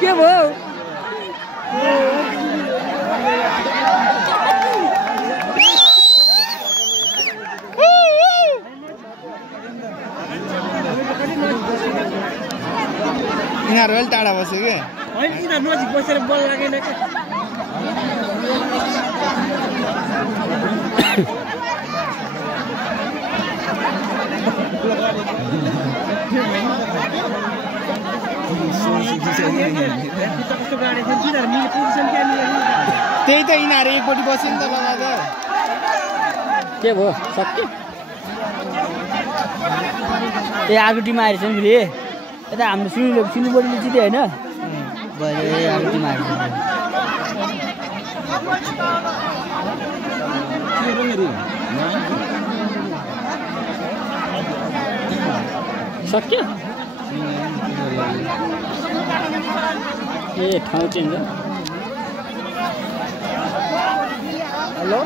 के भयो यिनीहरु अलि टाढा बस्यो के हैन यिनीहरु नजिक बसेर बल लागेन के त्यही त यिनीहरु एकपट्टि बस्यो नि त लगाएर के भयो सक्यो ए आगो टिम आएछ नि फेरि यता हाम्रो सुनिबोडीले जित्यो होइन भरे आगो टिम आएछ सक्यो ए ठाउँ चेन्ज हेलो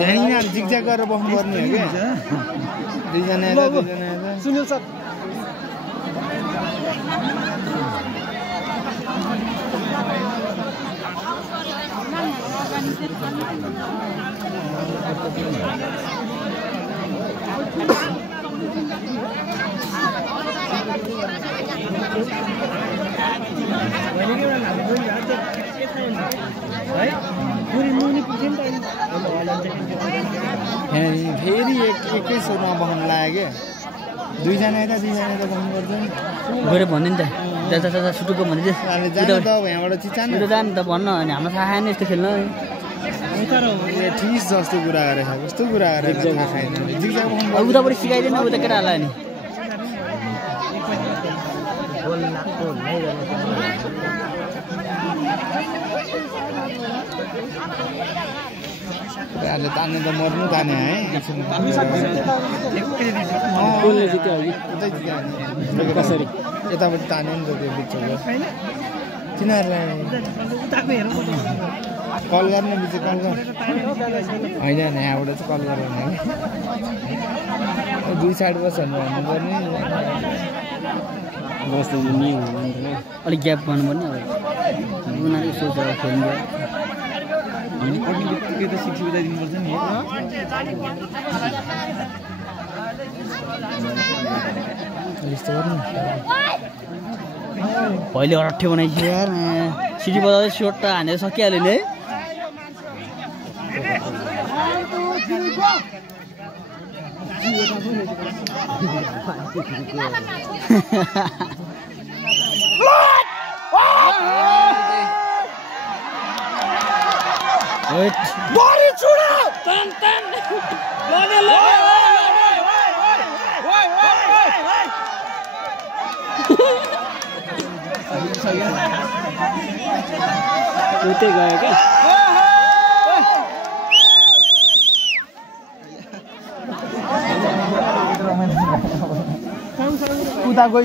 यिनीहरु जिगज्याग गरेर बस्नुपर्ने हो क्या दुईजना यता दुईजना यता सुनिल सर फेरि एकै सुरमा बस्नु लाग्यो क्या दुईजना यता बस्नुपर्छ नि गएर भन्यो नि त दादा दादा सुटुको भनिदियो यहाँबाट चिचान जानु त भन्न अनि हाम्रो थाहा आएन यस्तो खेल्न ठिस जस्तो कुरा गरेछ कस्तो कुरा गरेछ उताबाट सिकाइदिएन उता केटाहरूलाई नि तान्ने त मर्नु ताने है कसरी यतापट्टि तान्यो नि त त्यो बिचको तिनीहरूलाई कल गर्ने बिच कल गर होइन यहाँबाट चाहिँ कल गरेर दुई साइड बस्नु भन्नुपर्ने अलिक ग्याप गर्नुपर्ने अब उनीहरू सोचेर खेल्नु पहिले अरठ्यो बनाइसक्यो यार सिटी बजाउँदै सोट त हानेर सकिहाल्यो नि है बडी छुडा तन तन उतै गयो क्या उता गयो